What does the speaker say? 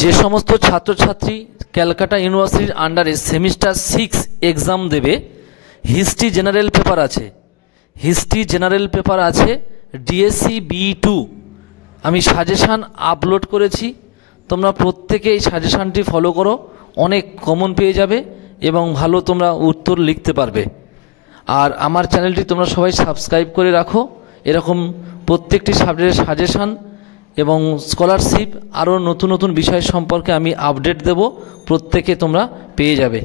যে সমস্ত ছাত্রছাত্রী ক্যালকাটা ইউনিভার্সিটির আন্ডারে সেমিস্টার 6 এক্সাম দেবে, হিস্ট্রি জেনারেল পেপার আছে, ডিএসসি B2 আমি সাজেশান আপলোড করেছি। তোমরা প্রত্যেকে এই সাজেশানটি ফলো করো, অনেক কমন পেয়ে যাবে এবং ভালো তোমরা উত্তর লিখতে পারবে। আর আমার চ্যানেলটি তোমরা সবাই সাবস্ক্রাইব করে রাখো, এরকম প্রত্যেকটি সাবজেক্টের সাজেশান এবং স্কলারশিপ আরও নতুন নতুন বিষয় সম্পর্কে আমি আপডেট দেব, প্রত্যেকে তোমরা পেয়ে যাবে।